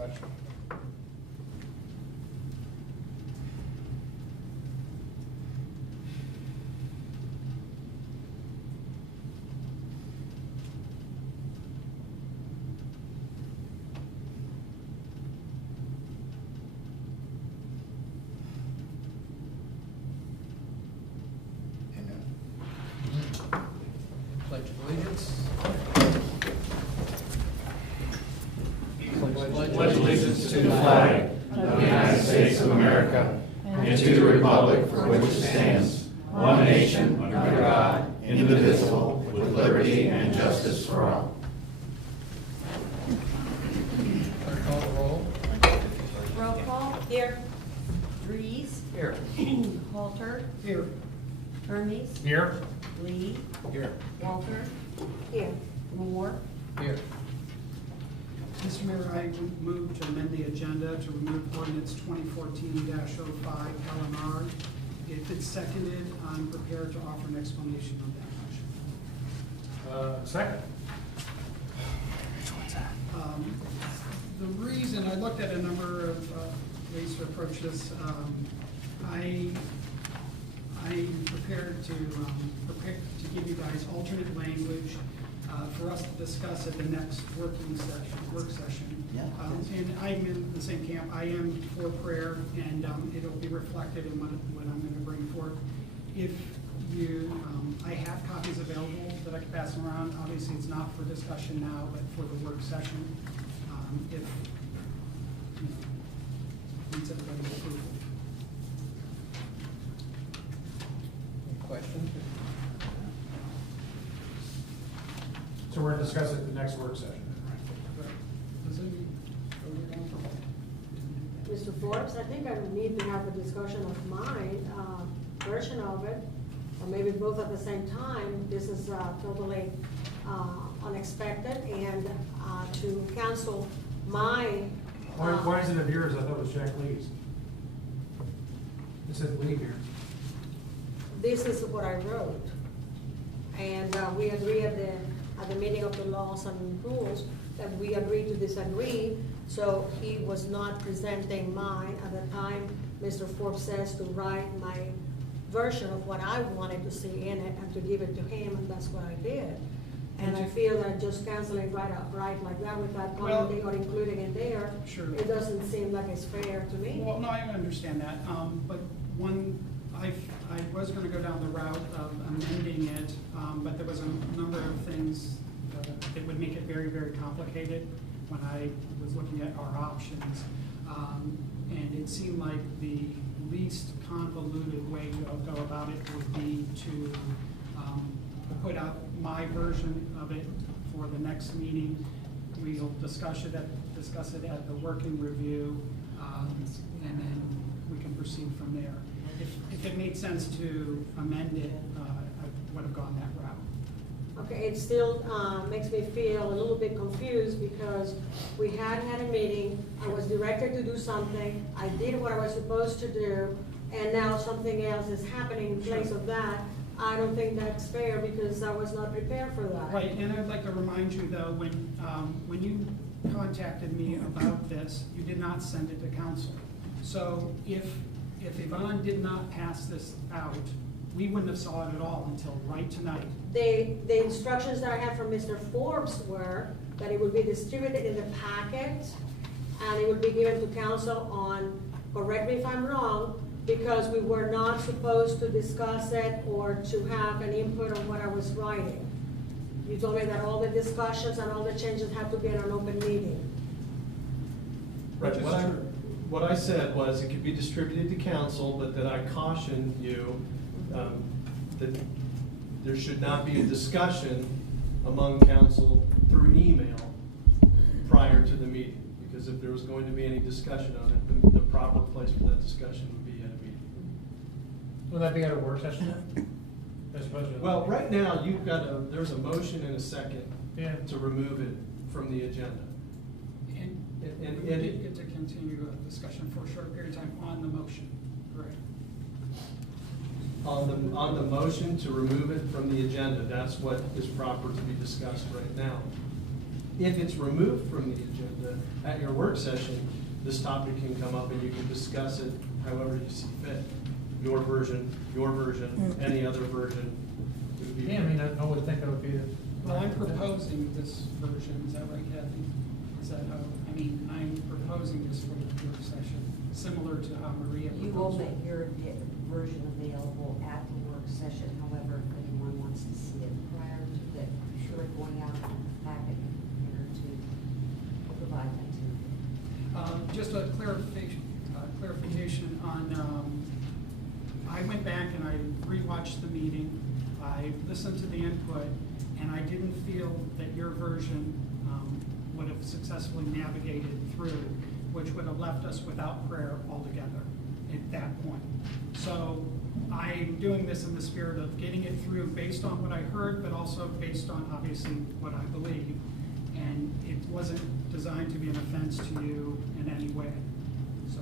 Question? Pledge of allegiance. Pledge allegiance to the flag of the United States of America and to the republic for which it stands, one nation, under God, indivisible, with liberty and justice for all. Clerk call the roll. Roll call. Here. Rees. Here. Halter. Here. Hermes. Here. Lee. Here. Walter. Here. Moore. Here. Mr. Mayor, I move to amend the agenda to remove ordinance 2014-05 LNR. If it's seconded, I'm prepared to offer an explanation of that motion. Second. The reason, I looked at a number of ways to approach this. I'm prepared to give you guys alternate language for us to discuss at the next work session. Yeah. And I'm in the same camp. I am for prayer, and it'll be reflected in what I'm going to bring forth. If you, I have copies available that I can pass around. Obviously, it's not for discussion now, but for the work session. If needs everybody's approval. Any questions? So we're going to discuss it at the next work session. Does it? Mr. Forbes, I think I need to have a discussion of my version of it, or maybe both at the same time. This is totally unexpected, and to cancel my. Why is it of yours? I thought it was Jack Lee's. It says Lee here. This is what I wrote, and we agreed at the meeting of the laws and rules that we agreed to disagree. So he was not presenting mine at the time. Mr. Forbes says to write my version of what I wanted to see in it and to give it to him, and that's what I did. And I feel that just canceling right like that without commenting or including it there, Sure. it doesn't seem like it's fair to me. Well, no, I understand that, but I was gonna go down the route of amending it, but there was a number of things that would make it very, very complicated when I was looking at our options. And it seemed like the least convoluted way to go about it would be to put out my version of it for the next meeting. We'll discuss it at the working review, and then we can proceed from there. If it made sense to amend it, I would have gone that route. Okay, it still makes me feel a little bit confused because we had a meeting, I was directed to do something, I did what I was supposed to do, and now something else is happening in place of that. I don't think that's fair because I was not prepared for that. Right, and I'd like to remind you though, when you contacted me about this, you did not send it to council. So if Yvonne did not pass this out, we wouldn't have saw it at all until right tonight. The instructions that I had from Mr. Forbes were that it would be distributed in the packet and it would be given to council on, correct me if I'm wrong, because we were not supposed to discuss it or to have an input on what I was writing. You told me that all the discussions and all the changes had to be in an open meeting. Right, what I said was it could be distributed to council, but that I cautioned you that there should not be a discussion among council through email prior to the meeting. Because if there was going to be any discussion on it, the proper place for that discussion would be at a meeting. Will that be at a work session? As opposed to? Well, right now, there's a motion and a second Yeah. to remove it from the agenda. And we did get to continue a discussion for a short period of time on the motion, correct? On the motion to remove it from the agenda, that's what is proper to be discussed right now. if it's removed from the agenda at your work session, this topic can come up and you can discuss it however you see fit. Your version, any other version. It would be- Yeah, I mean, I would think that would be. Well, I'm proposing this version, is that right, Kathy? Is that, I mean, I'm proposing this for the work session, similar to how Maria You will proposed. make your version available at the work session, however, if anyone wants to see it prior to that, sure, going out in the packet here to provide that to you. Just a clarification on, I went back and I rewatched the meeting, I listened to the input, and I didn't feel that your version would have successfully navigated through, which would have left us without prayer altogether at that point. So I'm doing this in the spirit of getting it through based on what I heard, but also based on obviously what I believe. And it wasn't designed to be an offense to you in any way. So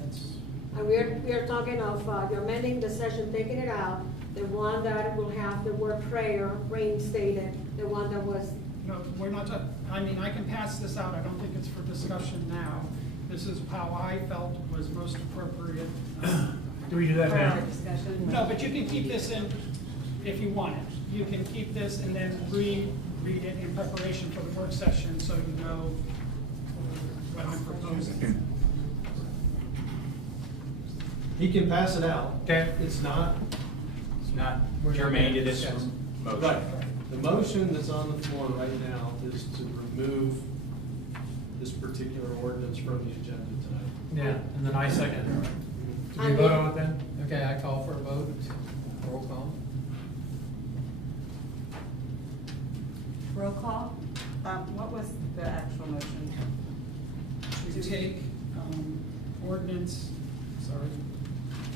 that's, And we are talking of, you're amending the session, taking it out, the one that will have the word prayer reinstated, the one that was, no, we're not, I mean, I can pass this out. I don't think it's for discussion now. This is how I felt was most appropriate. Do we do that now? Discussion. No, but you can keep this in if you want it. You can keep this and then read it in preparation for the work session so you know what I'm proposing. He can pass it out. Okay. It's not. It's not germane to this Yes. motion. Right. The motion that's on the floor right now is to remove this particular ordinance from the agenda tonight. Yeah, and then I second it. Do we I vote mean- on it then? Okay, I call for a vote. Roll call. Roll call? What was the actual motion? To take ordinance, sorry,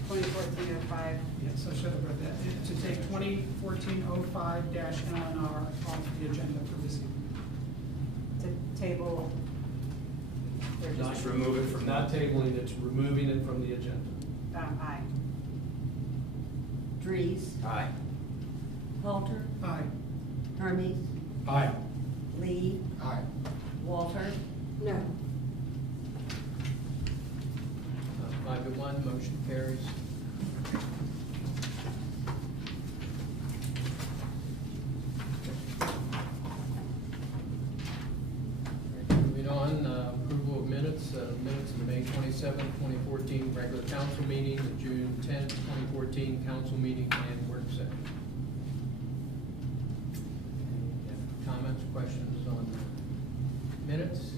2014-05. yes, I should have read that. To take 2014-05-LNR off the agenda for this evening. To table. or Just remove it from Not that. tabling, it's removing it from the agenda. Aye. Dries, Aye. Halter, Aye. Hermes, Aye. Lee, Aye. Walter, no. 5-1, motion carries. Moving on, approval of minutes of the May 27, 2014 regular council meeting, the June 10, 2014 council meeting and work session. Any comments, questions on the minutes?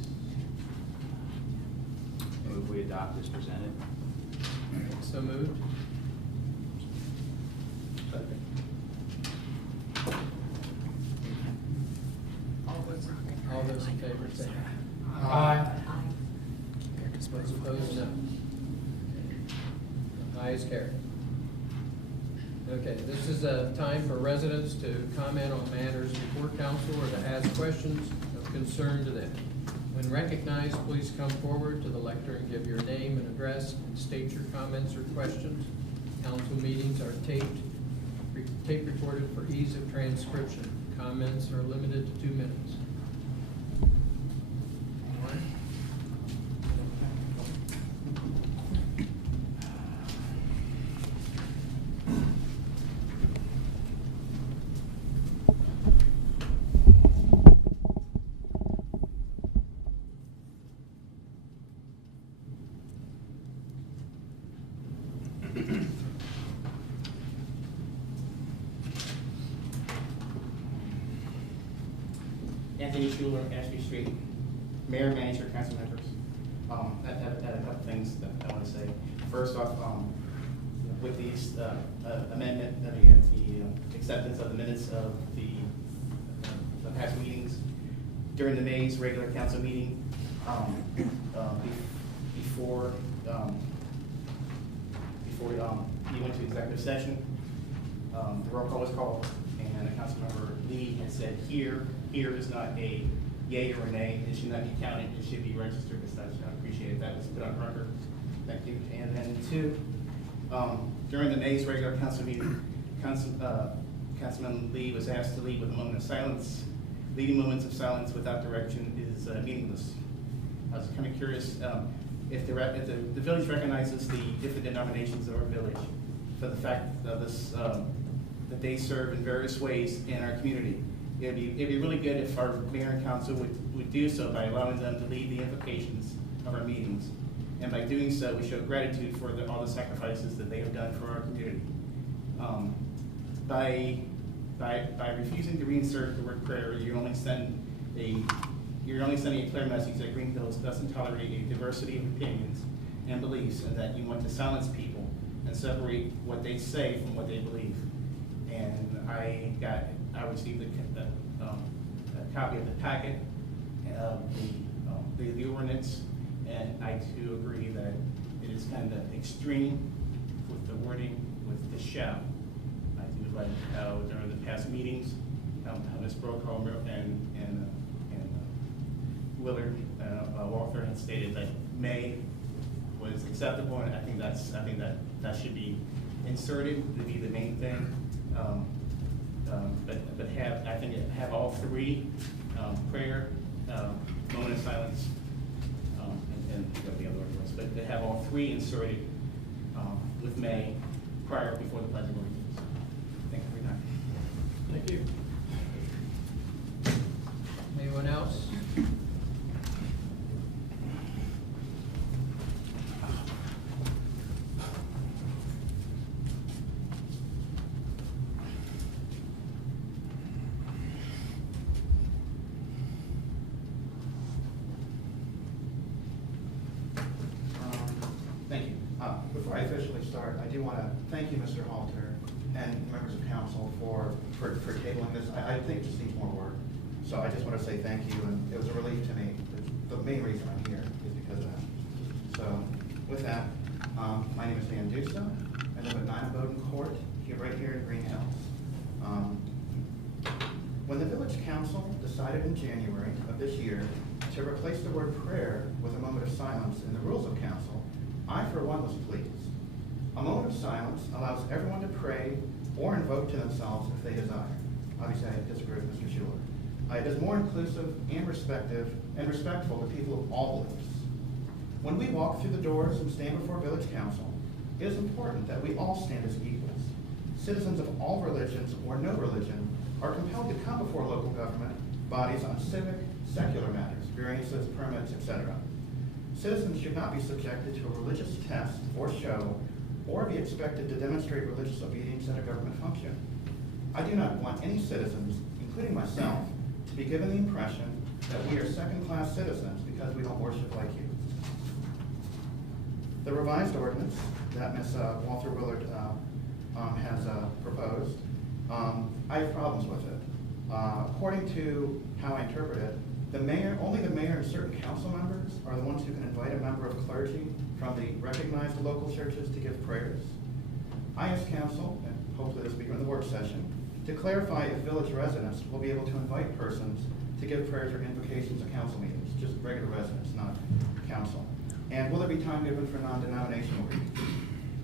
Move we adopt as presented. So moved. All those in favor say aye. Aye. Those opposed, no. Ayes carried. Okay, this is a time for residents to comment on matters before council or to ask questions of concern to them. When recognized, please come forward to the lectern and give your name and address and state your comments or questions. Council meetings are tape recorded for ease of transcription. Comments are limited to 2 minutes. Anthony Schuler, Ashby Street, Mayor, Manager, Council members. I have a couple things that I want to say. First off, with these amendment, the acceptance of the minutes of the past meetings during the May's regular council meeting, before he went to executive session, the roll call was called, and Councilmember Lee had said here is not a yay or a nay, it should not be counted, it should be registered as such. I appreciate that was put on record. Thank you. And then 2, during the May's regular council meeting, Councilman Lee was asked to leave with a moment of silence leading moments of silence without direction is meaningless. I was kind of curious if the village recognizes the different denominations of our village for the fact of this, that they serve in various ways in our community. It'd be really good if our mayor and council would do so by allowing them to lead the invocations of our meetings. And by doing so, we show gratitude for all the sacrifices that they have done for our community. By refusing to reinsert the word prayer, you're only sending a clear message that Greenhills doesn't tolerate a diversity of opinions and beliefs, and that you want to silence people and separate what they say from what they believe. And I received a copy of the packet of the ordinance, and I too agree that it is kind of extreme with the wording, with the shall. I do like how during the past meetings, how Ms. Brokaw and Willard Walther had stated that may was acceptable, and I think that should be inserted to be the main thing. But have all three, prayer, moment of silence, and what the other word was, but to have all three inserted with May prior before the pledge of allegiance. Thank you for your time. Thank you. Anyone else? Thank you. Before I officially start, I do want to thank you, Mr. Halter, and members of council for tabling this. I think it just needs more work. So I just want to say thank you, and it was a relief to me. The main reason I'm here is because of that. So with that, my name is Dan Dusa. I live at 9 Bowden Court, right here in Greenhills. When the village council decided in January of this year to replace the word prayer with a moment of silence in the rules of council, I, for one, was pleased. A moment of silence allows everyone to pray or invoke to themselves if they desire. Obviously, I disagree with Mr. Schuler. It is more inclusive and respectful to people of all beliefs. When we walk through the doors and stand before village council, it is important that we all stand as equals. Citizens of all religions or no religion are compelled to come before local government bodies on civic, secular matters, variances, permits, etc. Citizens should not be subjected to a religious test or show, or be expected to demonstrate religious obedience at a government function. I do not want any citizens, including myself, to be given the impression that we are second-class citizens because we don't worship like you. The revised ordinance that Ms. Walter Willard has proposed, I have problems with it. According to how I interpret it, only the mayor and certain council members are the ones who can invite a member of clergy from the recognized local churches to give prayers. I ask council, and hopefully this will be during the work session, to clarify if village residents will be able to invite persons to give prayers or invocations at council meetings, just regular residents, not council. And will there be time given for non-denominational readings?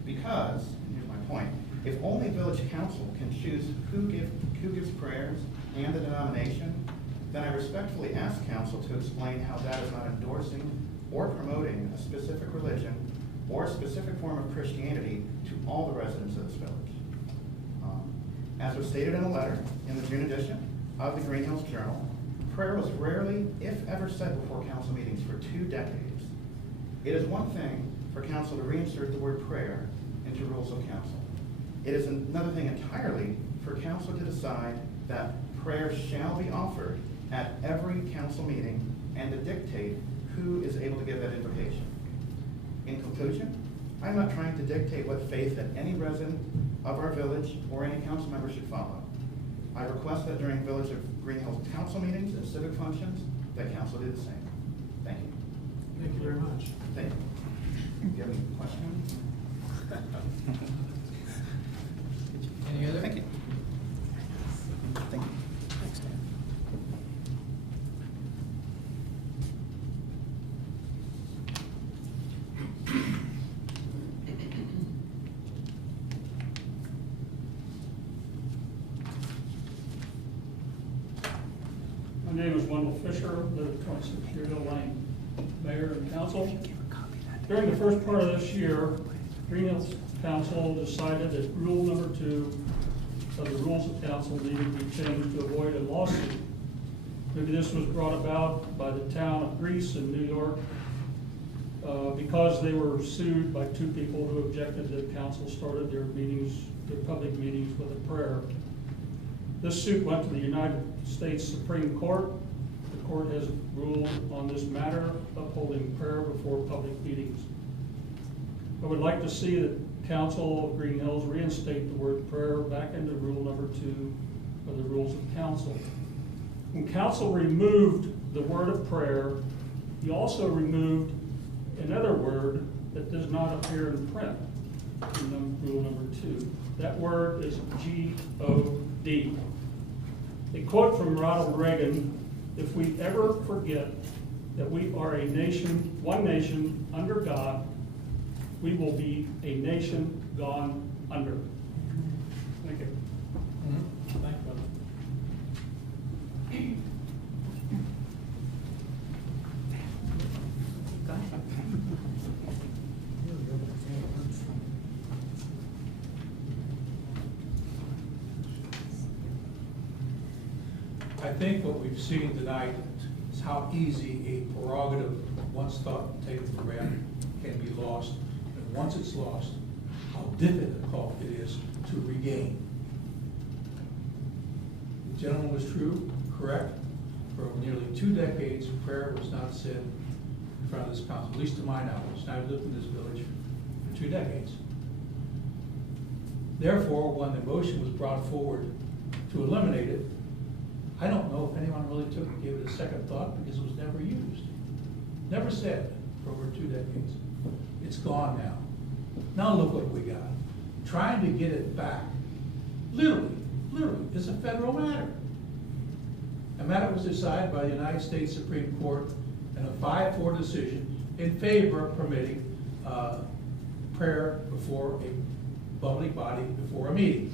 Because, and here's my point, if only village council can choose who gives prayers and the denomination, then I respectfully ask council to explain how that is not endorsing or promoting a specific religion or a specific form of Christianity to all the residents of this village. As was stated in a letter in the June edition of the Greenhills Journal, prayer was rarely, if ever, said before council meetings for 2 decades. It is one thing for council to reinsert the word prayer into rules of council. It is another thing entirely for council to decide that prayer shall be offered at every council meeting and to dictate who is able to give that invocation. In conclusion, I'm not trying to dictate what faith that any resident of our village or any council member should follow. I request that during Village of Greenhills council meetings and civic functions, that council do the same. Thank you. Thank you very much. Thank you. Do you have any questions? Any other? Thank you. Thank you. Thanks, Dan. My name is Wendell Fisher, live at 26 Greenhill Lane. Mayor and council. During the first part of this year, Greenhills Council decided that rule number 2 of the rules of council needed to be changed to avoid a lawsuit. Maybe this was brought about by the town of Greece in New York because they were sued by 2 people who objected that council started their meetings, their public meetings, with a prayer. This suit went to the United States Supreme Court. The court has ruled on this matter, upholding prayer before public meetings. I would like to see that Council of Greenhills reinstate the word prayer back into rule number 2 of the rules of council. When council removed the word of prayer, he also removed another word that does not appear in print in rule number 2. That word is G-O-D. A quote from Ronald Reagan: "If we ever forget that we are a nation, one nation under God, we will be a nation gone under." Thank you. Thank you, brother. I think what we've seen tonight is how easy a prerogative once thought taken for granted can be lost. And once it's lost, how difficult it is to regain. The gentleman was true, correct. For nearly 2 decades, prayer was not said in front of this council, at least to my knowledge. And I've lived in this village for 2 decades. Therefore, when the motion was brought forward to eliminate it, I don't know if anyone really took and gave it a second thought, because it was never used. Never said for over 2 decades. It's gone now. Now look what we got. Trying to get it back, literally, is a federal matter. A matter was decided by the United States Supreme Court in a 5-4 decision in favor of permitting prayer before a public body, before a meeting.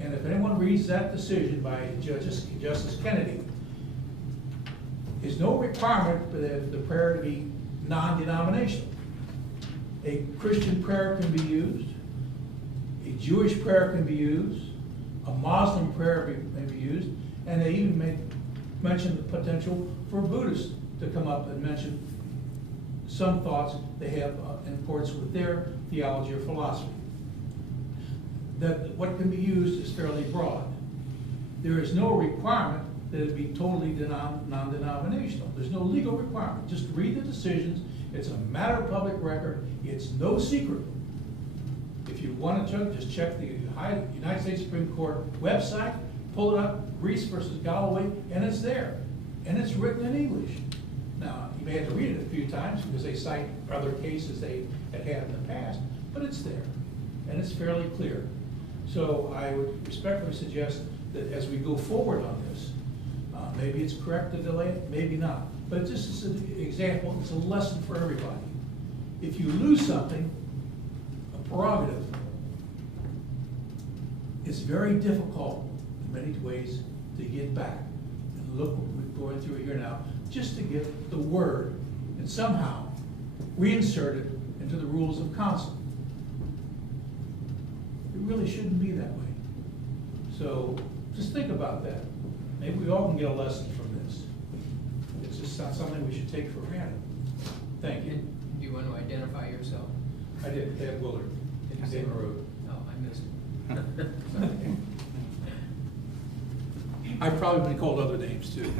And if anyone reads that decision by Justice Kennedy, there's no requirement for the prayer to be non-denominational. A Christian prayer can be used, a Jewish prayer can be used, a Muslim prayer may be used, and they even mention the potential for Buddhists to come up and mention some thoughts they have in accordance with their theology or philosophy. That what can be used is fairly broad. There is no requirement that it be totally non-denominational. There's no legal requirement. Just read the decisions. It's a matter of public record. It's no secret. If you want to check, just check the United States Supreme Court website, pull it up, Reese versus Galloway, and it's there. And it's written in English. Now, you may have to read it a few times because they cite other cases they had in the past, but it's there. And it's fairly clear. So I would respectfully suggest that as we go forward on this, maybe it's correct to delay it, maybe not. But just as an example, it's a lesson for everybody. If you lose something, a prerogative, it's very difficult in many ways to get back. And look what we're going through here now, just to get the word and somehow reinsert it into the rules of council. It really shouldn't be that way. So just think about that. Maybe we all can get a lesson from this. It's just not something we should take for granted. Thank you. Do you want to identify yourself? I did, Ted Willard, in Zama Road. Oh, I missed it. I've probably been called other names too.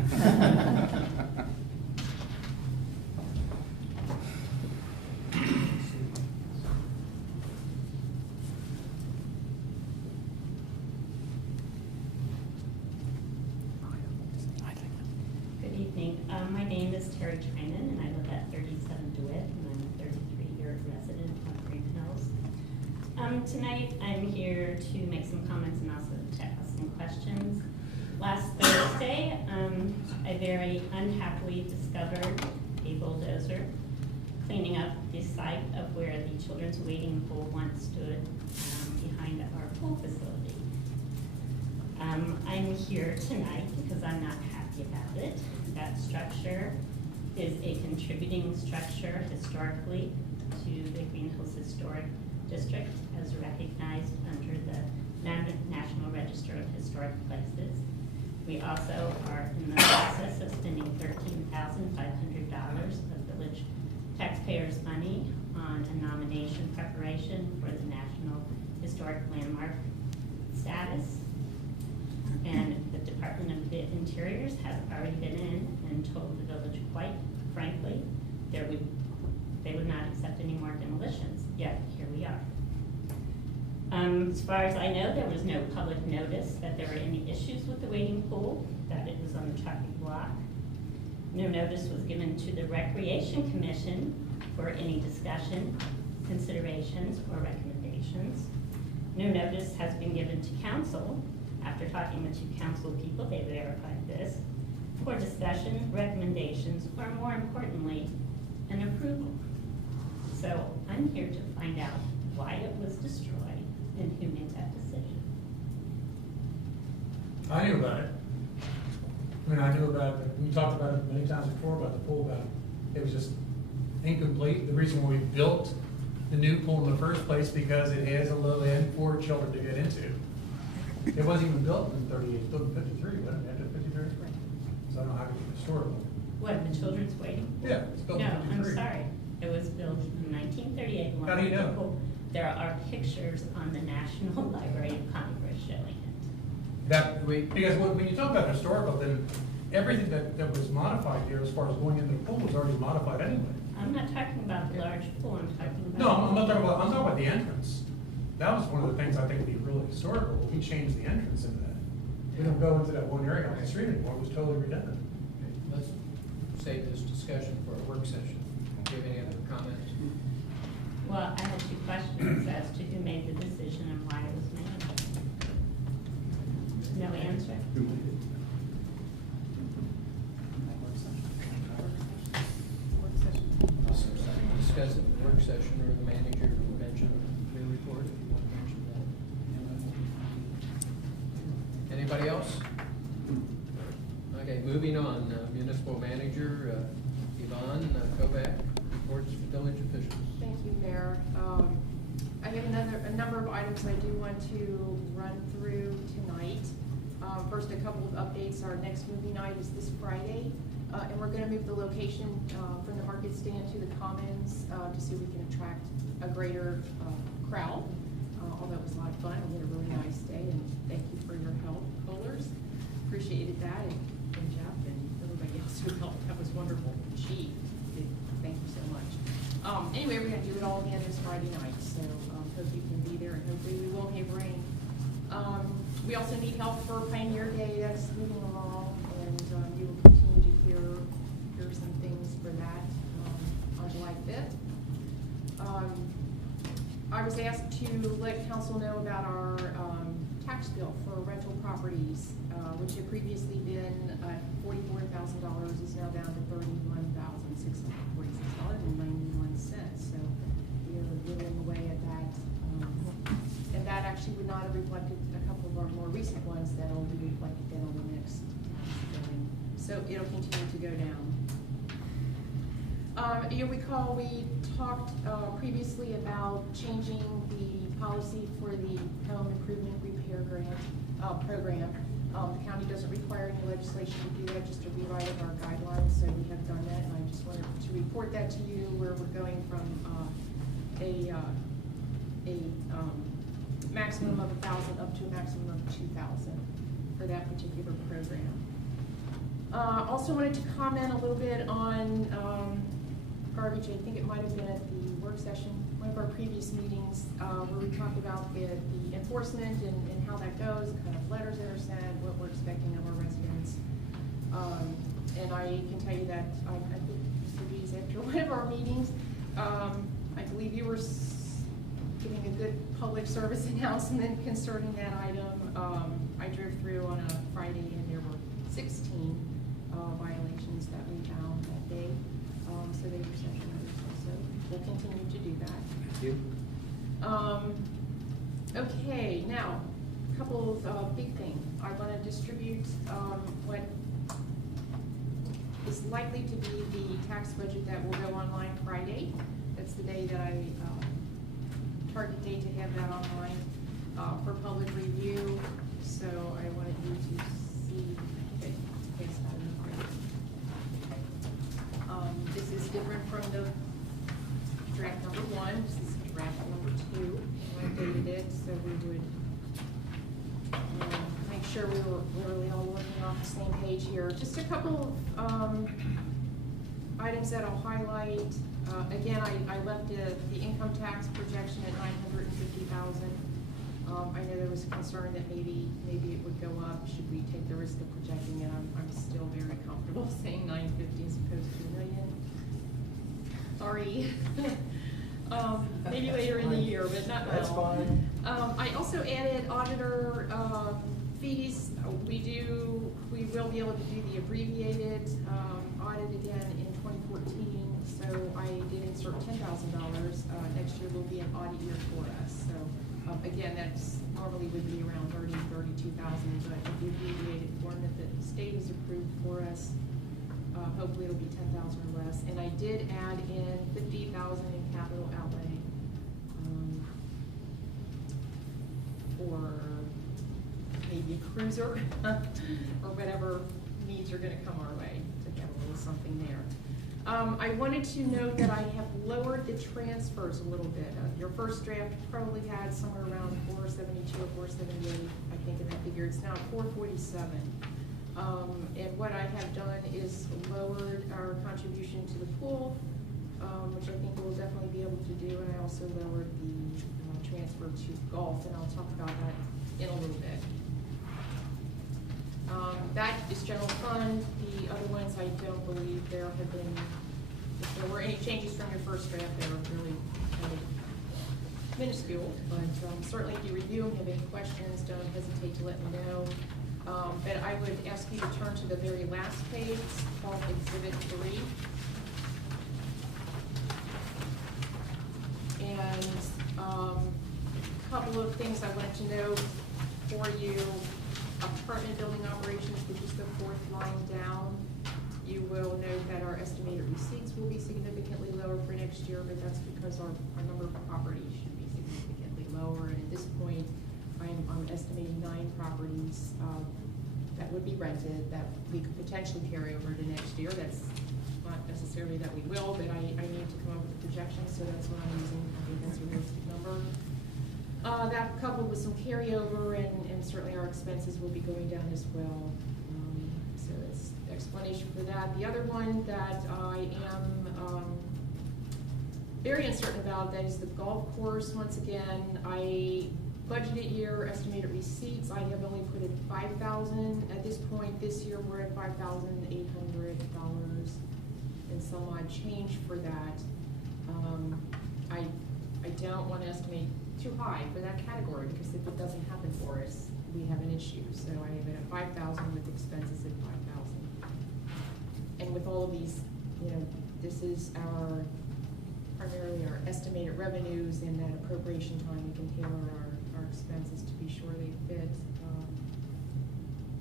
Good evening. My name is Terry Trinan, and I live at 37 DeWitt, and I'm a 33-year resident of Greenhills. Tonight, I'm here to make some comments and also to ask some questions. Last Thursday, I very unhappily discovered a bulldozer cleaning up the site of where the children's wading pool once stood behind our pool facility. I'm here tonight because I'm not happy you have it. That structure is a contributing structure historically to the Greenhills Historic District as recognized under the National Register of Historic Places. We also are in the process of spending $13,500 of village taxpayers' money on a nomination preparation for the National Historic Landmark status. And the Department of the Interiors has already been in and told the village quite frankly, they would not accept any more demolitions, yet here we are. As far as I know, there was no public notice that there were any issues with the wading pool, that it was on the chopping block. No notice was given to the Recreation Commission for any discussion, considerations, or recommendations. No notice has been given to council. After talking with 2 council people, they verified this, for discussion, recommendations, or more importantly, an approval. So I'm here to find out why it was destroyed and who made that decision. I knew about it. I mean, I knew about it, we talked about it many times before about the pool, about it was just incomplete. The reason why we built the new pool in the first place, because it has a low end for children to get into. It wasn't even built in 38, it was built in 53, wasn't it, after 53? So I don't know how to get historical. What, the children's waiting? Yeah, it's built in No, 53. I'm sorry. It was built in 1938. How do you know? People- There are pictures on the National Library of Congress showing it. That, because when you talk about historical, then everything that was modified here as far as going into the pool was already modified anyway. I'm not talking about the large pool, I'm talking about. No, I'm not talking about, I'm talking about the entrance. That was one of the things I think would be really historical, we changed the entrance into that. We don't go into that one area on the street anymore, it was totally redundant. Let's save this discussion for a work session. Do you have any other comments? Well, I have 2 questions as to who made the decision and why it was made. No answer? Discuss it in the work session, or the manager will mention your report if you want to mention that. Anybody else? Okay, moving on, municipal manager, Yvonne Kovac, reports for village officials. Thank you, Mayor. I have a number of items I do want to run through tonight. First, a couple of updates. Our next movie night is this Friday, and we're going to move the location from the market stand to the Commons to see if we can attract a greater crowd. Although it was a lot of fun, we had a really nice day, and thank you for your help, Kohlers. Appreciated that, and Jeff and everybody else who helped. That was wonderful. Chief, thank you so much. Anyway, we're going to do it all again this Friday night, so hope you can be there, and hopefully we won't have rain. We also need help for Pioneer Day. That's moving along, and you will continue to hear some things for that on July 5th. I was asked to let council know about our tax bill for rental properties, which had previously been $44,000, is now down to $31,646.91. So we are whittling away at that. And that actually would not have reflected a couple of our more recent ones that will be reflected then on the next billing. So it'll continue to go down. You recall we talked previously about changing the policy for the home improvement repair grant program. The county doesn't require any legislation to do that, just a rewrite of our guidelines, so we have done that, and I just wanted to report that to you, where we're going from a maximum of 1,000 up to a maximum of 2,000 for that particular program. Also wanted to comment a little bit on garbage. I think it might have been at the work session, one of our previous meetings, where we talked about the enforcement and how that goes, the kind of letters that are sent, what we're expecting of our residents. And I can tell you that I think Mr. Dees, after one of our meetings, I believe you were giving a good public service announcement concerning that item. I drove through on a Friday, and there were 16 violations that we found that day. So they were sent notice. So we'll continue to do that. Thank you. Okay, now, a couple of big things. I want to distribute what is likely to be the tax budget that will go online Friday. That's the day that I target date to have that online for public review. So I wanted you to see, okay, paste that in the This is different from the draft number 1. This is draft number 2. I updated it so we would make sure we were really all working off the same page here. Just a couple of items that I'll highlight. Again, I left the income tax projection at $950,000. I know there was a concern that maybe it would go up. Should we take the risk of projecting it? I'm still very comfortable saying 950 as opposed to $1 million. Sorry. Maybe later in the year, but not now. That's fine. I also added auditor fees. We will be able to do the abbreviated audit again in 2014. So I did insert $10,000. Next year will be an audit year for us. So again, that's normally would be around 32,000, but the abbreviated form that the state has approved for us, hopefully it'll be 10,000 or less. And I did add in 50,000 in capital outlay for maybe a cruiser or whatever needs are going to come our way to get a little something there. I wanted to note that I have lowered the transfers a little bit. Your first draft probably had somewhere around 472 or 478, I think, in that figure. It's now 447. And what I have done is lowered our contribution to the pool, which I think we'll definitely be able to do, and I also lowered the transfer to golf, and I'll talk about that in a little bit. That is general fund. The other ones, I don't believe there have been, if there were any changes from your first draft, they were really kind of minuscule, but certainly if you review and have any questions, don't hesitate to let me know. But I would ask you to turn to the very last page, called Exhibit 3. And a couple of things I wanted to note for you. Apartment building operations, which is the 4th line down. You will note that our estimated receipts will be significantly lower for next year, but that's because our number of properties should be significantly lower. And at this point, I'm estimating 9 properties that would be rented that we could potentially carry over to next year. That's not necessarily that we will, but I need to come up with a projection, so that's what I'm using. I think that's a realistic number. That coupled with some carryover, and certainly our expenses will be going down as well. So that's the explanation for that. The other one that I am very uncertain about, that is the golf course. Once again, I budgeted year estimated receipts. I have only put in $5,000 at this point. This year we're at $5,800 and some odd change for that. I don't want to estimate too high for that category, because if it doesn't happen for us, we have an issue. So I have it at $5,000 with expenses at $5,000. And with all of these, this is primarily our estimated revenues, and that appropriation time we can tailor our expenses to be sure they fit.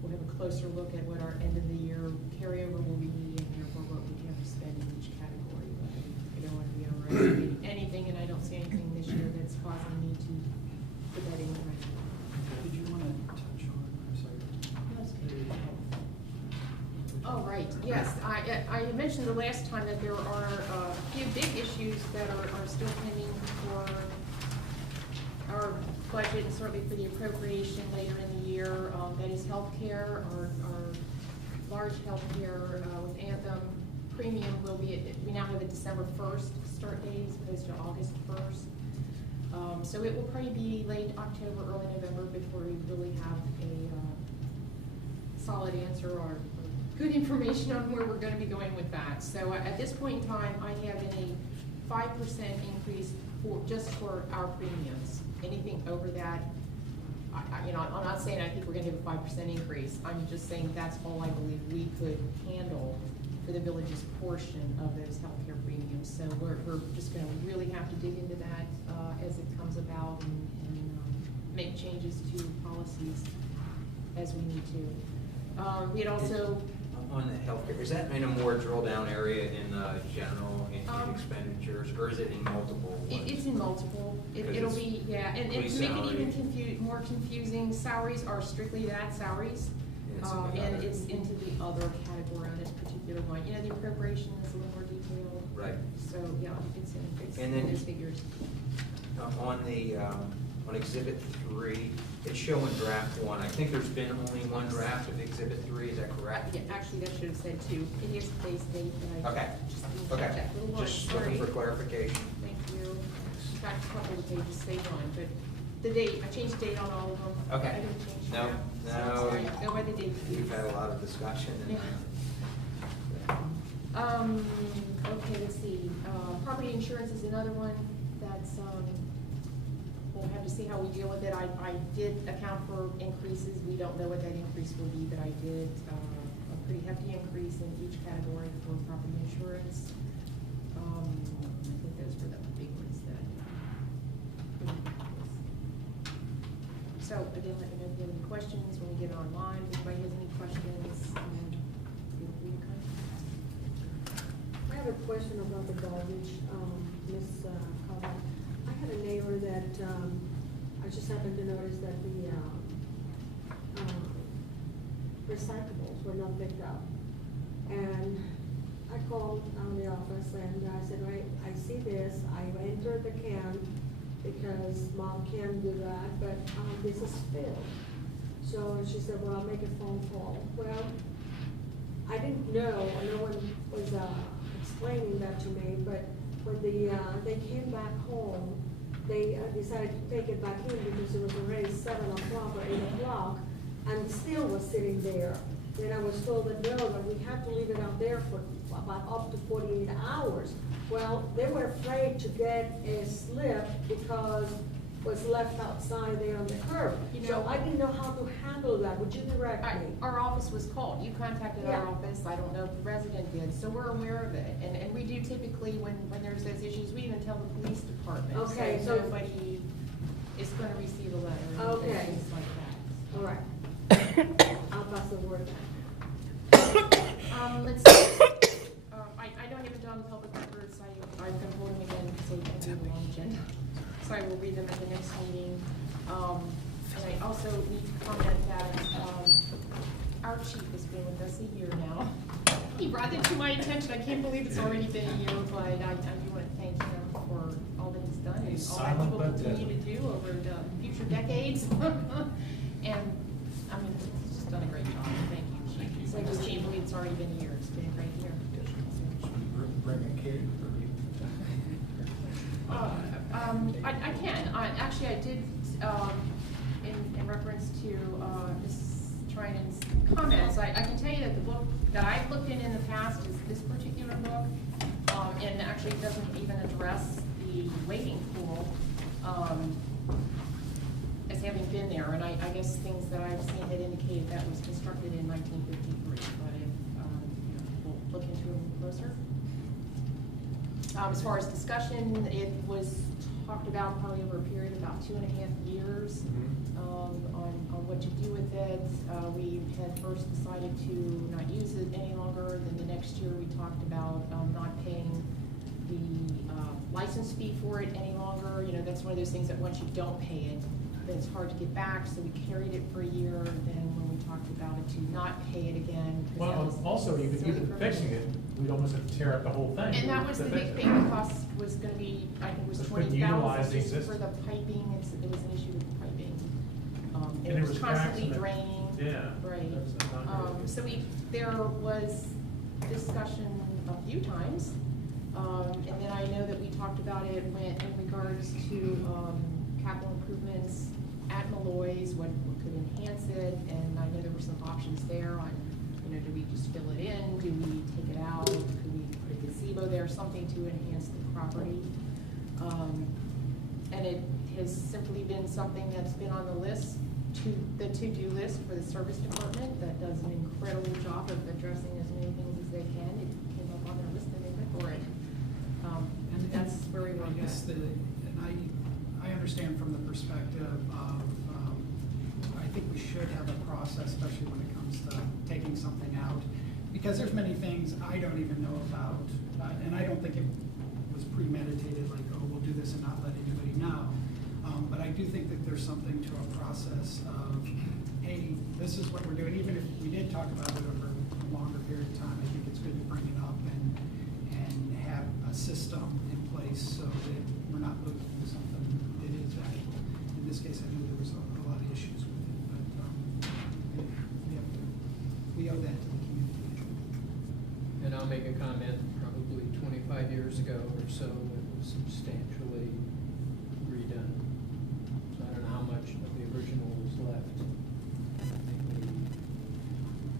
We'll have a closer look at what our end of the year carryover will be, and therefore what we have to spend in each category. But I don't want to be overestimating anything, and I don't see anything this year that's causing me to put that in right now. Did you want to touch on, I'm sorry. Oh, right, yes. I mentioned the last time that there are a few big issues that are still pending for our budget, and certainly for the appropriation later in the year. That is healthcare, our large healthcare with Anthem. Premium will be, we now have a December 1st start date as opposed to August 1st. So it will probably be late October, early November before we really have a solid answer or good information on where we're going to be going with that. So at this point in time, I have a 5% increase just for our premiums. Anything over that, I'm not saying I think we're going to have a 5% increase. I'm just saying that's all I believe we could handle for the village's portion of those healthcare premiums. So we're just going to really have to dig into that as it comes about, and make changes to policies as we need to. We had also On the healthcare, is that in a more drill down area in general in expenditures, or is it in multiple ones? It's in multiple. Because It'll it's be, yeah, and to police make it salary. even more confusing, salaries are strictly that, salaries. And it's in the And other. it's into the other category on this particular one. You know, the appropriation is a little more detailed. Right. So, yeah, it's And in then- those figures. On Exhibit 3, it's showing draft 1. I think there's been only one draft of Exhibit 3, is that correct? Yeah, actually, that should have said 2. It is today's date, but I Okay. just didn't Okay, catch that little line. just Sorry. looking for clarification. Thank you. In fact, a couple of the pages stayed on, but the date, I changed the date on all of them. Okay. I didn't change No, that. So, no. sorry, go by the date, please. We've had a lot of discussion. and- Okay, let's see, property insurance is another one that's, we'll have to see how we deal with it. I did account for increases, we don't know what that increase will be, but I did, a pretty hefty increase in each category for property insurance. I think those were the big ones that. So, again, let me know if you have any questions when we get online, if anybody has any questions, feel free to come. I have a question about the garbage, Ms. Caldwell. I had a neighbor that, I just happened to notice that the, recyclables were not picked up. And I called the office and I said, right, I see this, I entered the can because mom can't do that, but, this is filled. So she said, well, I'll make a phone call. Well, I didn't know, no one was, explaining that to me, but when they came back home, they decided to take it back in because it was already 7 o'clock or 8 o'clock, and still was sitting there. Then I was told that no, that we have to leave it out there for about up to 48 hours. Well, they were afraid to get a slip because it was left outside there on the curb. You So know- I didn't know how to handle that. Would you direct me? Our office was called, you contacted our Yeah. office, I don't know if the resident did, so we're aware of it. And we do typically, when there's those issues, we even tell the police department. Okay, So so- nobody is gonna receive a letter or Okay. anything, things like that. All right. I'll pass the word back. Let's see. I don't even know the public records, I'm gonna hold them again so we can do the long agenda. So I will read them at the next meeting. And I also need to comment that, our chief has been with us a year now. He brought it to my attention, I can't believe it's already been a year, but I do want to thank him for all that he's done and all that he Silent will but continue to deadly. do over the future decades. And, I mean, he's just done a great job, thank you, chief. I just can't believe it's already been a year, it's been a great year. Bring a cake for I can, actually, I did, in reference to, Ms. Trinan's comments, I can tell you that the book that I've looked in the past is this particular book, and actually doesn't even address the wading pool, as having been there, and I guess things that I've seen that indicate that was constructed in 1953, but if, we'll look into it a little closer. As far as discussion, it was talked about probably over a period of about 2.5 years, on what to do with it. We had first decided to not use it any longer, then the next year we talked about, not paying the, license fee for it any longer. You know, that's one of those things that once you don't pay it, then it's hard to get back, so we carried it for a year, and then when we talked about it, to not pay it again. 'cause that Well, was also, silly even for me. fixing it, we'd almost have to tear up the whole thing. And that was to the fix big it. thing, the cost was gonna be, I think it was Just couldn't utilize the 20,000 just for existing. the piping, it was an issue with the piping. And And there it was cracks constantly in it. draining. Yeah. Right. That's not good. So there was discussion a few times, and then I know that we talked about it when, in regards to, capital improvements at Malloy's, what could enhance it, and I know there were some options there on, you know, do we just fill it in, do we take it out, could we put a gazebo there, something to enhance the property? And it has simply been something that's been on the list, the to-do list for the service department, that does an incredible job of addressing as many things as they can. It came up on their list and they went for it. And that's where we were. I guess I understand from the perspective of, I think we should have a process, especially when it comes to taking something out. because there's many things I don't even know about, and I don't think it was premeditated, like, oh, we'll do this and not let anybody know. But I do think that there's something to a process of, hey, this is what we're doing, even if we did talk about it over a longer period of time, I think it's good to bring it up and have a system in place so that we're not looking at something that is valuable. In this case, I knew there was a lot of issues with it, but we owe that to the community. And I'll make a comment, probably 25 years ago or so, it was substantially redone. So I don't know how much of the original was left.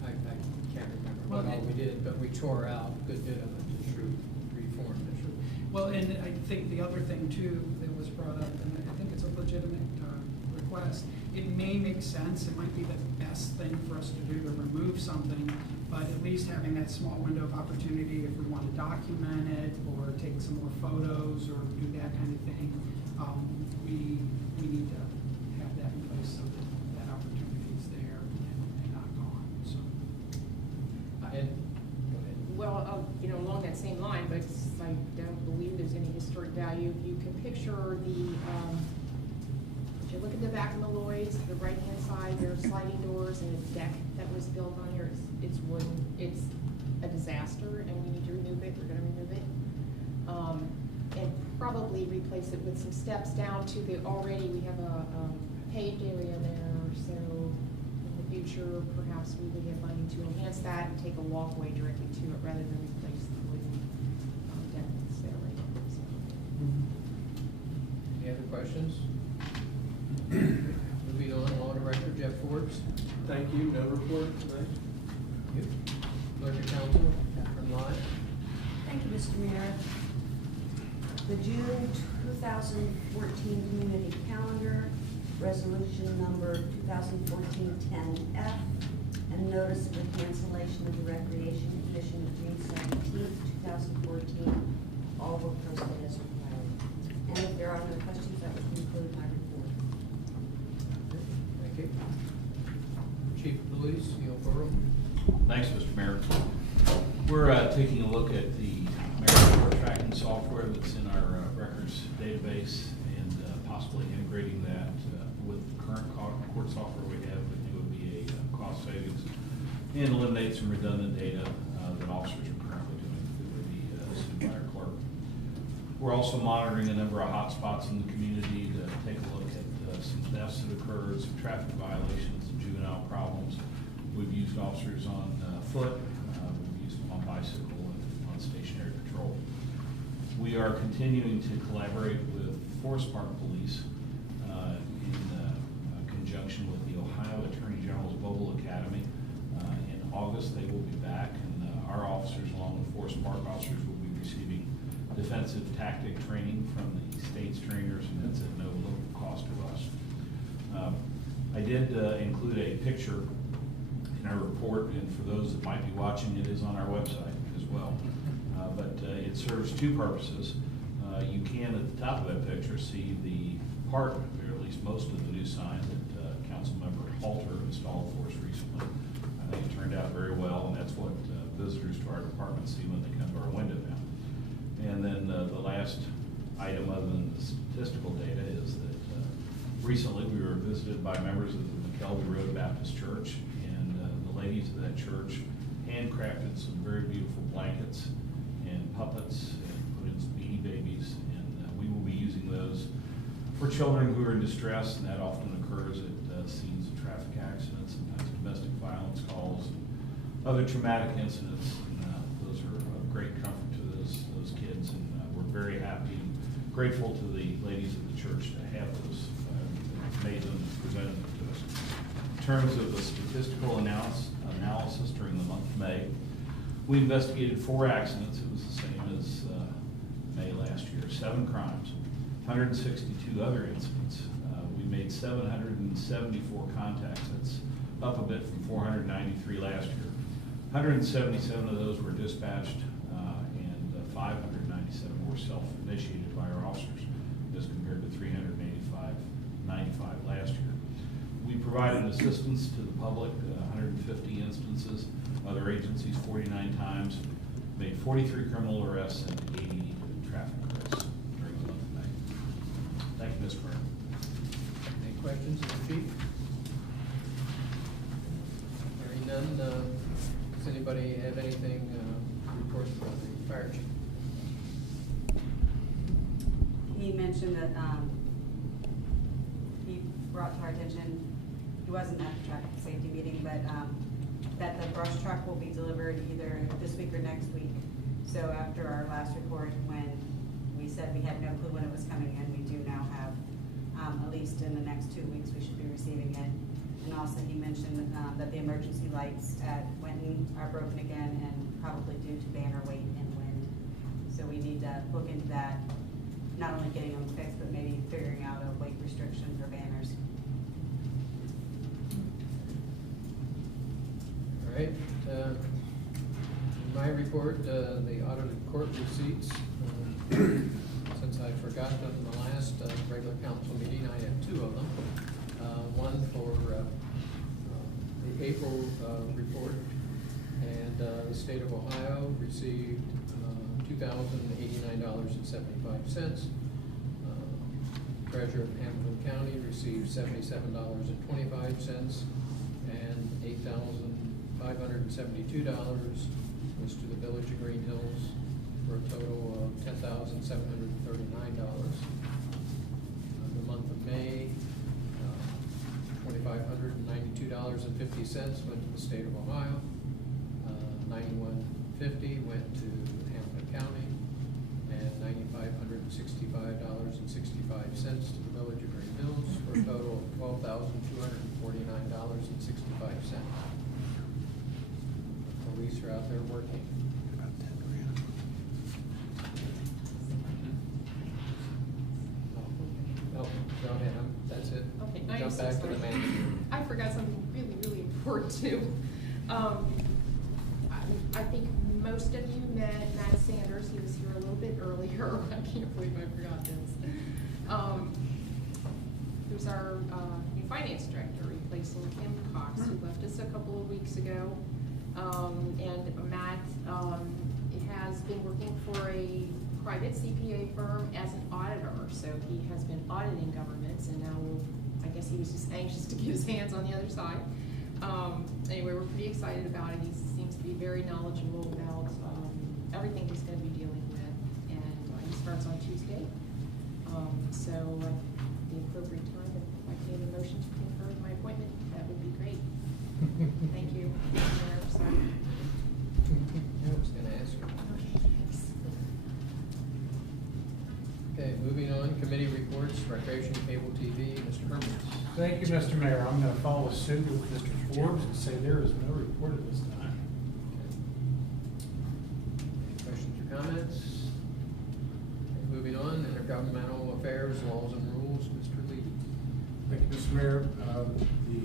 I can't remember what all we did, but we tore out a good bit of it to reform it. Well, and I think the other thing too that was brought up, and I think it's a legitimate request, it may make sense, it might be the best thing for us to do to remove something, but at least having that small window of opportunity if we want to document it or take some more photos or do that kind of thing, we need to have that in place so that that opportunity is there and not gone, so. Ed, go ahead. Well, you know, along that same line, but I don't believe there's any historic value. You can picture the, if you look at the back of the Lloyds, the right-hand side, there are sliding doors and a deck that was built on here. It's wooden. It's a disaster, and we need to remove it. We're going to remove it. And probably replace it with some steps down to the, already we have a paved area there, so in the future, perhaps we would get money to enhance that and take a walkway directly to it rather than replace the wooden deck that's there right now. So. Any other questions? Moving on, Law Director Jeff Forbes. Thank you, no report tonight. Thank you. Clerk of Council, Catherine Lott. Thank you, Mr. Mayor. The June 2014 Community Calendar, Resolution Number 2014-10F, and Notice of the Cancellation of the Recreation Commission of June 17th, 2014, all were posted as required. And if there are no questions, that would conclude my report. Thank you. Chief of Police, Neil Burrow. Thanks, Mr. Mayor. We're taking a look at the marijuana tracking software that's in our records database and possibly integrating that with the current court software we have. I think it would be a cost savings and eliminate some redundant data that officers are currently doing that would be sued by our clerk. We're also monitoring a number of hotspots in the community to take a look at some thefts that occurred, some traffic violations, some juvenile problems. We've used officers on foot, we've used them on bicycle and on stationary patrol. We are continuing to collaborate with Forest Park Police in conjunction with the Ohio Attorney General's Mobile Academy. In August, they will be back, and our officers, along with Forest Park officers, will be receiving defensive tactic training from the state's trainers, and that's at no local cost to us. I did include a picture in our report, and for those that might be watching, it is on our website as well. But it serves two purposes. You can, at the top of that picture, see the part, or at least most of the new sign that Councilmember Halter installed for us recently. I think it turned out very well, and that's what visitors to our department see when they come to our window now. And then the last item, other than the statistical data, is that recently we were visited by members of the McKelvey Road Baptist Church, and the ladies of that church handcrafted some very beautiful blankets and puppets and put in some beanie babies, and we will be using those for children who are in distress, and that often occurs at scenes of traffic accidents, sometimes domestic violence calls, and other traumatic incidents. And, those are of great comfort to those kids, and we're very happy and grateful to the ladies of the church to have those made them and presented them to us. In terms of the statistical analysis during the month of May, we investigated 4 accidents. It was the same as May last year. 7 crimes, 162 other incidents. We made 774 contacts. That's up a bit from 493 last year. 177 of those were dispatched, and 597 were self-initiated by our officers, as compared to 395 last year. We provided assistance to the public, 150 instances. Other agencies, 49 times, made 43 criminal arrests and 80 traffic arrests during the month of May. Thank you, Mr. Mayor. Any questions of the chief? Hearing none, does anybody have anything to report from the fire chief? He mentioned that, he brought to our attention, he wasn't at the traffic safety meeting, but, that the brush truck will be delivered either this week or next week. So after our last report, when we said we had no clue when it was coming in, we do now have, at least in the next 2 weeks, we should be receiving it. And also he mentioned, that the emergency lights at Winton are broken again and probably due to banner weight and wind. So we need to look into that, not only getting them fixed, but maybe figuring out a weight restriction for banners. All right, in my report, the audited court receipts, since I forgot them in the last regular council meeting, I have 2 of them. One for the April report, and the state of Ohio received $2,089.75. Treasurer of Hamilton County received $77.25, and $8,572 was to the Village of Greenhills, for a total of $10,739. The month of May, $2,592.50 went to the state of Ohio. $91.50 went to Hamilton County, and $9,565.65 to the Village of Greenhills, for a total of $12,249.65. Police are out there working. About 10 grand. Oh, go ahead, that's it. Okay, Jump back to the manager. I forgot something really, really important too. I think most of you met Matt Sanders. He was here a little bit earlier. I can't believe I forgot this. Who's our new finance director, replacing Kim Cox, who left us a couple of weeks ago. And Matt has been working for a private CPA firm as an auditor. So he has been auditing governments, and now I guess he was just anxious to get his hands on the other side. Anyway, we're pretty excited about it. He seems to be very knowledgeable about everything he's going to be dealing with, and he starts on Tuesday. So at the appropriate time, if I can get a motion to concur with my appointment, that would be great. Thank you, Mayor. Sorry. I was gonna ask you. Okay, moving on, committee reports, recreation, cable TV, Mr. Herman. Thank you, Mr. Mayor. I'm gonna follow suit with Mr. Forbes and say there is no report at this time. Any questions or comments? Okay, moving on, intergovernmental affairs, laws and rules, Mr. Lee. Thank you, Mr. Mayor. The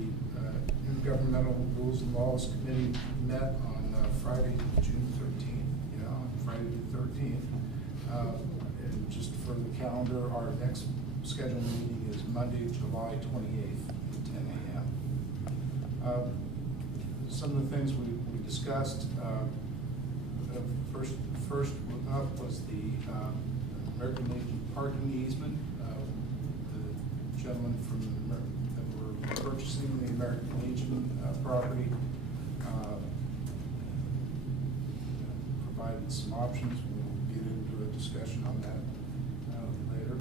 Intergovernmental Rules and Laws Committee met on Friday, June 13th. Yeah, on Friday the 13th. And just for the calendar, our next scheduled meeting is Monday, July 28th at 10 a.m. Some of the things we discussed, first up was the American Legion parking easement. The gentleman from that were purchasing the American Legion property provided some options. We'll get into a discussion on that later.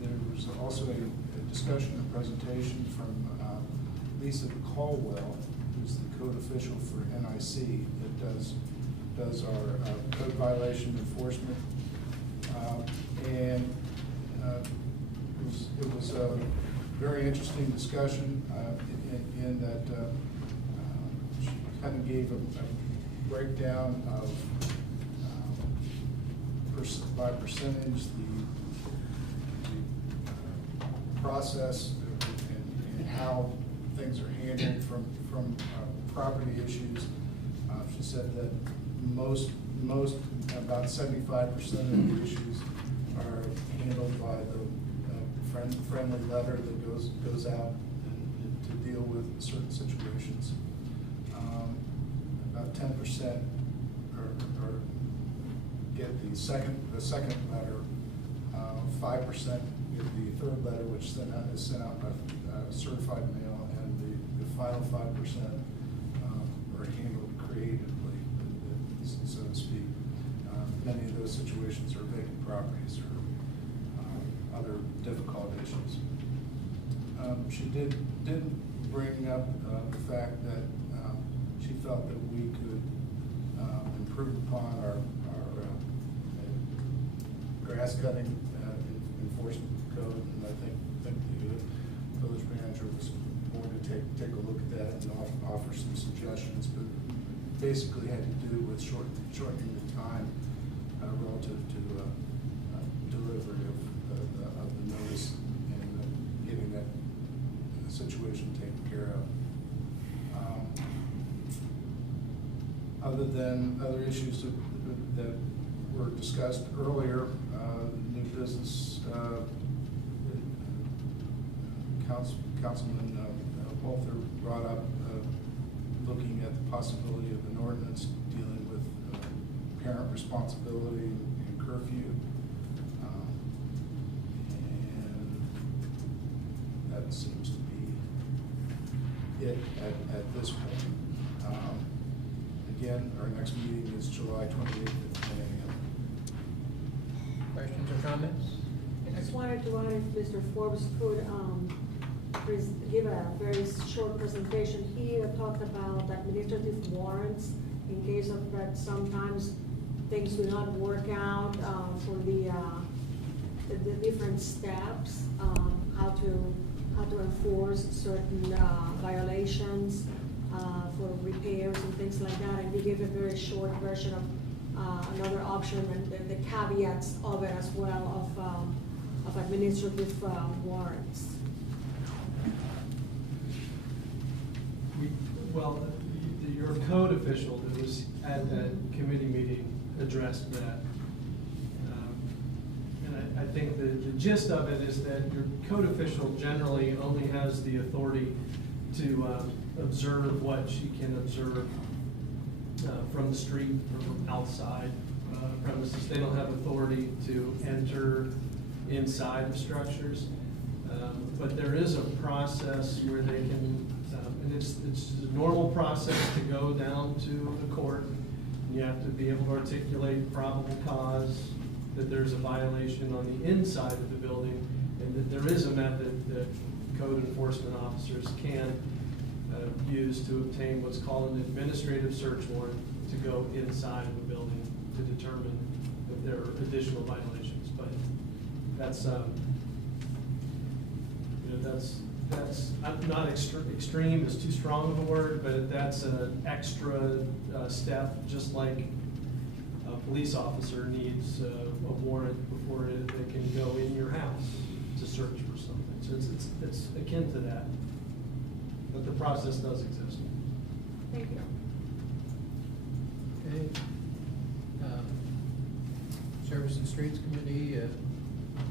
There was also a discussion and presentation from Lisa Caldwell, who's the code official for NIC that does our code violation enforcement. And it was a very interesting discussion in that she kind of gave a breakdown of by percentage the process and how things are handled from property issues. She said that most about 75% of the issues are handled by the friendly letter that goes out and to deal with certain situations. 10% or get the second letter, 5% get the third letter, which is sent out by certified mail, and the final 5% are handled creatively, so to speak. Many of those situations are vacant properties or other difficult issues. She didn't bring up the fact that she felt that we could improve upon our grass cutting enforcement code, and I think the village manager was going to take a look at that and offer some suggestions, but basically had to do with shortening the time relative to delivery of the notice and getting that situation taken care of. Other issues that were discussed earlier, new business, Councilman Walther brought up looking at the possibility of an ordinance dealing with parent responsibility and curfew. And that seems to be it at this point. Again, our next meeting is July 28th at 10 a.m. Questions or comments? I just wanted to add if Mr. Forbes could give a very short presentation. He talked about administrative warrants in case of that sometimes things do not work out for the different steps, how to enforce certain violations for repairs and things like that. And he gave a very short version of another option and the caveats of it as well of administrative warrants. Well, your code official that was at that committee meeting addressed that. And I think the gist of it is that your code official generally only has the authority to observe what she can observe from the street or from outside premises. They don't have authority to enter inside the structures. But there is a process where they can, and it's a normal process to go down to the court. You have to be able to articulate probable cause that there's a violation on the inside of the building, and that there is a method that code enforcement officers can use to obtain what's called an administrative search warrant to go inside of a building to determine if there are additional violations. But that's that's not extreme is too strong of a word, but that's an extra step, just like a police officer needs a warrant before they can go in your house to search for something. So it's akin to that, but the process does exist. Thank you. Okay. Service and Streets Committee,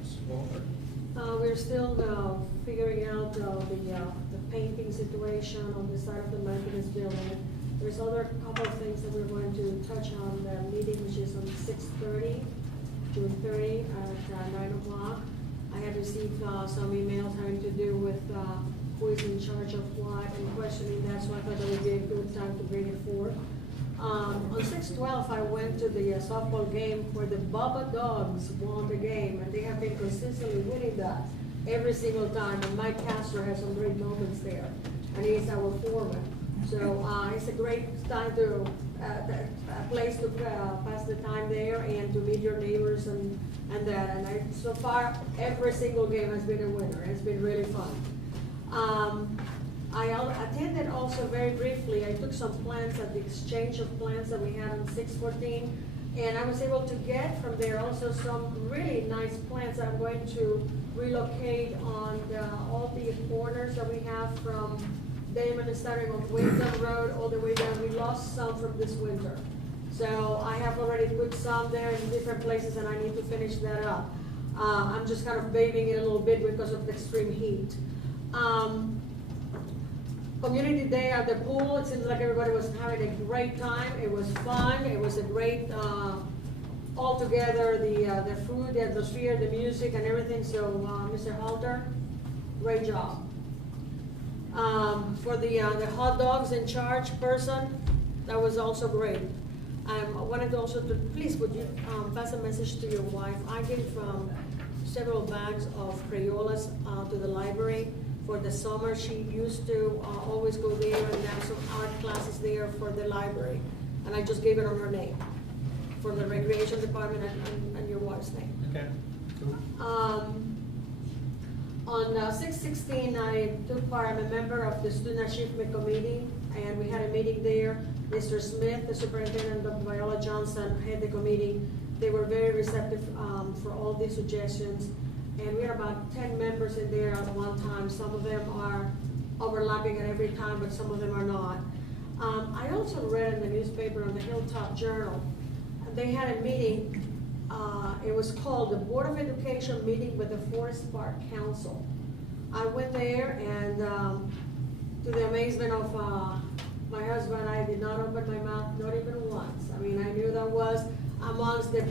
Mrs. Walter. We're still figuring out the painting situation on the side of the Methodist building. There's other couple of things that we're going to touch on the meeting, which is on 6:30, June 30 at 9 o'clock. I have received some emails having to do with who is in charge of what and questioning that, so I thought that would be a good time to bring it forth. On 6/12, I went to the softball game where the Bubba Dogs won the game, and they have been consistently winning that every single time. And Mike Castor has some great moments there, and he's our foreman. So it's a great time to a place to pass the time there and to meet your neighbors and that. And so far, every single game has been a winner. It's been really fun. I attended also very briefly. I took some plans at the exchange of plans that we had on 6/14, and I was able to get from there also some really nice plants. I'm going to relocate on all the corners that we have from Damon, starting on Wyndham Road all the way down. We lost some from this winter, so I have already put some there in different places, and I need to finish that up. I'm just kind of babying it a little bit because of the extreme heat. community day at the pool. It seems like everybody was having a great time. It was fun. It was a great, all together, the food, the atmosphere, the music and everything. So, Mr. Halter, great job. For the hot dogs in charge person, that was also great. I wanted to also to, please, would you pass a message to your wife? I gave several bags of Crayolas to the library for the summer. She used to always go there and have some art classes there for the library. And I just gave it on her name, for the recreation department and your wife's name. Okay. On 6/16, I took part, I'm a member of the Student Achievement Committee, and we had a meeting there. Mr. Smith, the superintendent of Viola Johnson, head the committee. They were very receptive for all the suggestions. And we had about 10 members in there at one time. Some of them are overlapping at every time, but some of them are not. I also read in the newspaper on the Hilltop Journal, they had a meeting, it was called the Board of Education Meeting with the Forest Park Council. I went there and to the amazement of my husband, I did not open my mouth, not even once. I mean, I knew that was amongst the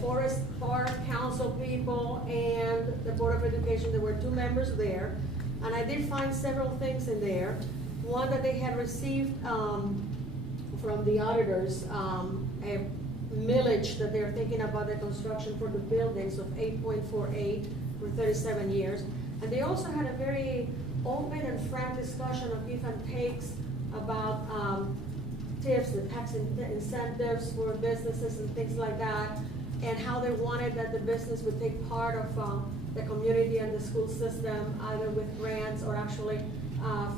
Forest Park Council people and the Board of Education. There were 2 members there. And I did find several things in there. One, that they had received from the auditors, a millage that they're thinking about the construction for the buildings of 8.48 for 37 years. And they also had a very open and frank discussion of give and takes about tips, the tax incentives for businesses and things like that, and how they wanted that the business would take part of the community and the school system, either with grants or actually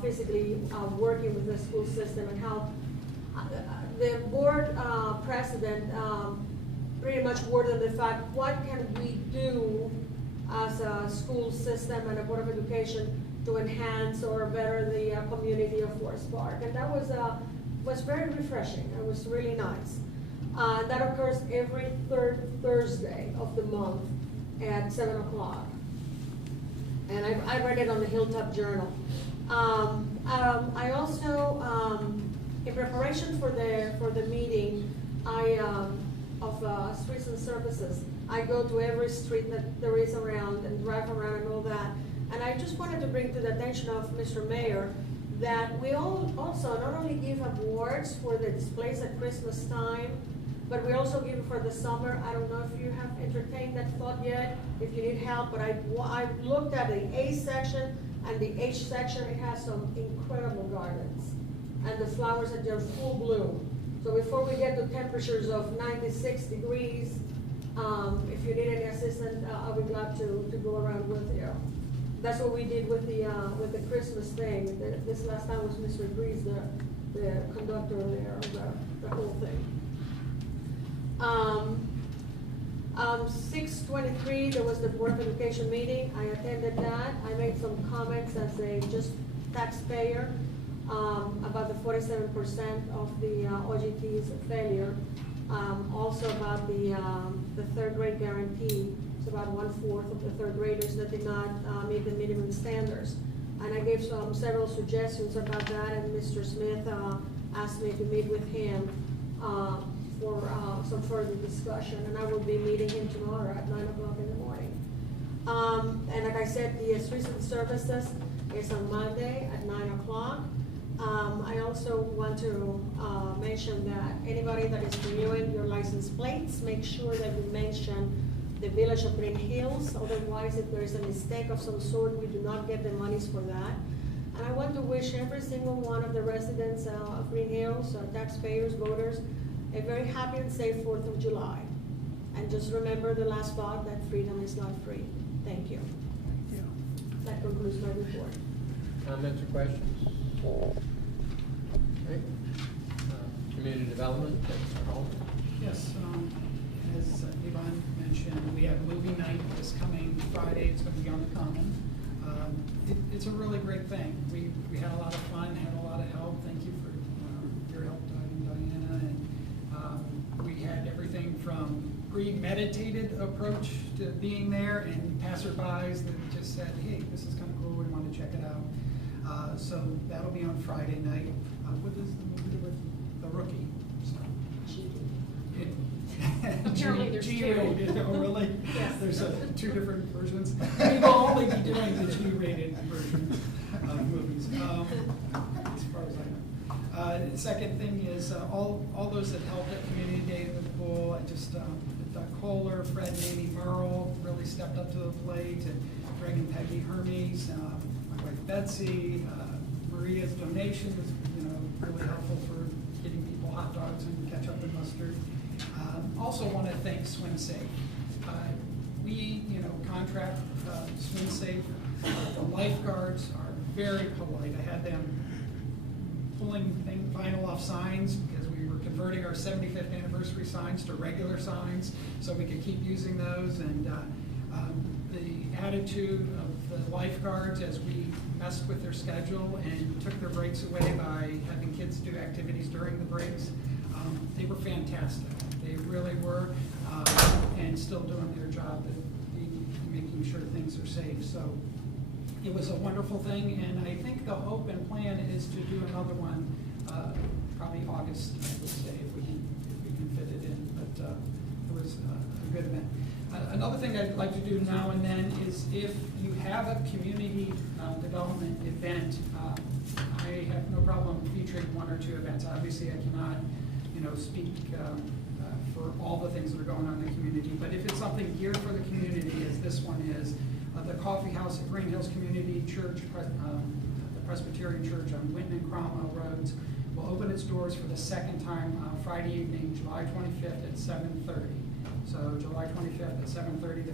physically working with the school system, and how the board president pretty much worded the fact, what can we do as a school system and a Board of Education to enhance or better the community of Forest Park. And that was very refreshing. It was really nice. That occurs every third Thursday of the month at 7 o'clock. And I read it on the Hilltop Journal. I also, in preparation for the meeting, of streets and services, I go to every street that there is around and drive around and all that. And I just wanted to bring to the attention of Mr. Mayor that we all also not only give awards for the displays at Christmas time, but we also give for the summer. I don't know if you have entertained that thought yet, if you need help, but I looked at the A section and the H section. It has some incredible gardens, and the flowers are in full bloom. So before we get to temperatures of 96 degrees, if you need any assistance, I'll be glad to go around with you. That's what we did with the Christmas thing. This last time was Mr. Breeze, the conductor there, the whole thing. 6/23, there was the Board of Education meeting. I attended that. I made some comments as a just taxpayer about the 47% of the OGT's failure. Also about the third grade guarantee. It's about 1/4 of the third graders that did not meet the minimum standards. And I gave several suggestions about that, and Mr. Smith asked me to meet with him for some further discussion, and I will be meeting him tomorrow at 9 o'clock in the morning. And like I said, the streets and services is on Monday at 9 o'clock. I also want to mention that anybody that is renewing your license plates, make sure that you mention the village of Greenhills. Otherwise, if there is a mistake of some sort, we do not get the monies for that. And I want to wish every single one of the residents of Greenhills, taxpayers, voters, a very happy and safe 4th of July. And just remember the last thought, that freedom is not free. Thank you. That concludes my report. Comments or questions? Okay. Community development, Mr. Hall. Yes, as Yvonne mentioned, we have movie night this coming Friday. It's going to be on the Common. It's a really great thing. We had a lot of fun, had a lot of help. Thank you for your help, Doug and Diana. And we had everything from premeditated approach to being there, and passerbys that just said, hey, this is kind of cool, we want to check it out. So that'll be on Friday night. What is the movie with The Rookie? So. Apparently there's two. G-rated, oh really? Yes. There's two different versions. We'll only be doing the G-rated version of movies, as far as I know. Second thing is, all those that helped at Community Day in the pool, I just, Doug Kohler, Fred and Amy Merle really stepped up to the plate, and Greg and Peggy Hermes, my wife Betsy, Maria's donation was, really helpful for getting people hot dogs and ketchup and mustard. Also want to thank SwimSafe. We, contract SwimSafe. The lifeguards are very polite. I had them pulling vinyl off signs because we were converting our 75th anniversary signs to regular signs so we could keep using those. And the attitude of the lifeguards as we messed with their schedule and took their breaks away by having kids do activities during the breaks, they were fantastic. They really were, and still doing their job of making sure things are safe. So it was a wonderful thing, and I think the hope and plan is to do another one, probably August, I would say, if we can fit it in. But it was a good event. Another thing I'd like to do now and then is if you have a community development event, I have no problem featuring one or two events. Obviously, I cannot, speak for all the things that are going on in the community. But if it's something geared for the community, as this one is, the Coffee House at Greenhills Community Church, the Presbyterian Church on Winton and Cromwell Roads, will open its doors for the second time Friday evening, July 25th at 7:30. So July 25th at 7:30, the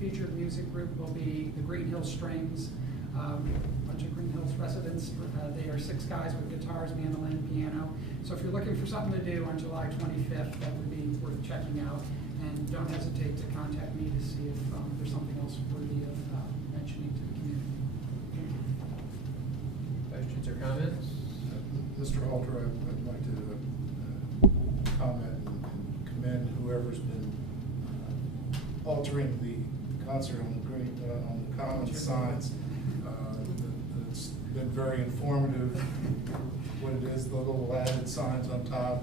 featured music group will be the Greenhills Strings, a bunch of Greenhills residents. They are 6 guys with guitars, mandolin, piano. So if you're looking for something to do on July 25th, that would be worth checking out. And don't hesitate to contact me to see if there's something else worthy of mentioning to the community. Questions or comments? Mr. Halter, I'd like to comment and commend whoever's been altering the concert on the common signs. It's been very informative. What it is, the little added signs on top,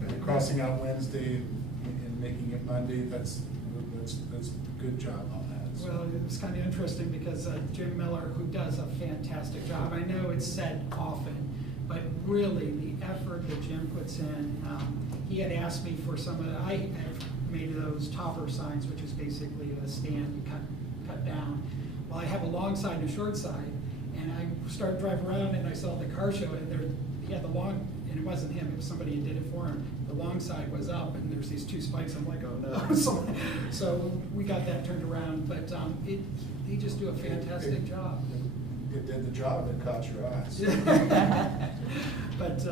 and crossing out Wednesday and making it Monday. That's a good job on that. So. Well, it was kind of interesting because Jim Miller, who does a fantastic job, I know it's said often, but really the effort that Jim puts in, he had asked me for some of the, I have made those topper signs, which is basically a stand you cut down. Well, I have a long side and a short side, and I started driving around and I saw the car show, and he had the long, and it wasn't him, it was somebody who did it for him. The long side was up, and there's these 2 spikes. I'm like, oh no. so we got that turned around, but they just do a fantastic job. It did the job that caught your eyes. But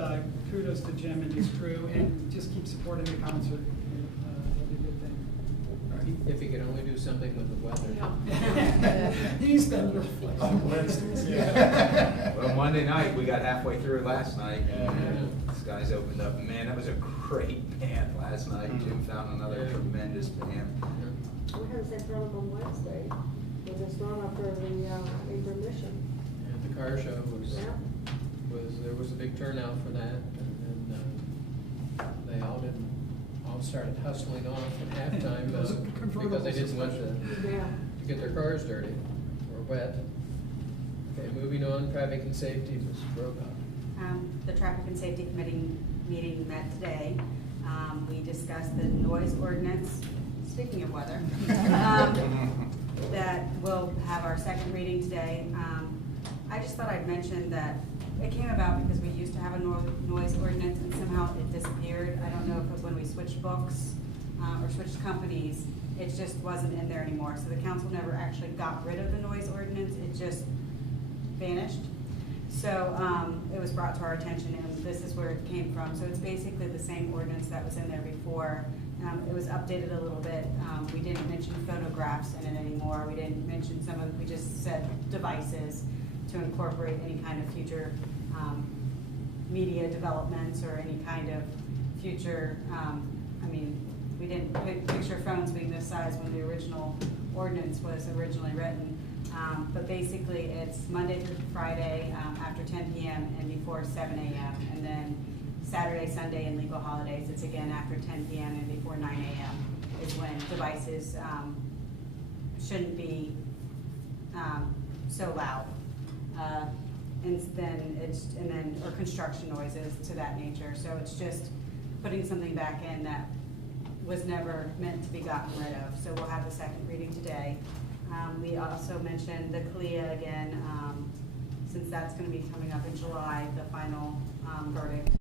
kudos to Jim and his crew, and just keep supporting the concert. That'll be a good thing. If he could only do something with the weather. Yeah. He's been real flexible. On Wednesdays, yeah. Well, Monday night, we got halfway through last night. These guys opened up. Man, that was a great band last night. Jim found another tremendous band. We had the same problem on Wednesday with the storm after the intermission. And the car show was, Yeah. there was a big turnout for that, and they all started hustling off at halftime because they didn't want to get their cars dirty or wet. Okay, moving on, traffic and safety, Ms. Brokaw. The Traffic and Safety Committee meeting met today. We discussed the noise ordinance, speaking of weather, that we'll have our second reading today. I just thought I'd mention that it came about because we used to have a noise ordinance and somehow it disappeared. I don't know if it was when we switched books or switched companies, it just wasn't in there anymore. So the council never actually got rid of the noise ordinance, it just vanished. So it was brought to our attention, and this is where it came from. So it's basically the same ordinance that was in there before. It was updated a little bit. We didn't mention photographs in it anymore. We didn't mention we just said devices to incorporate any kind of future media developments or any kind of future, we didn't picture phones being this size when the original ordinance was originally written. But basically, it's Monday through Friday, after 10 PM and before 7 AM. And then Saturday, Sunday, and legal holidays, it's again after 10 PM and before 9 AM is when devices, shouldn't be, so loud. Or construction noises to that nature. So it's just putting something back in that was never meant to be gotten rid of. So we'll have the second reading today. We also mentioned the CLIA again, since that's gonna be coming up in July, the final verdict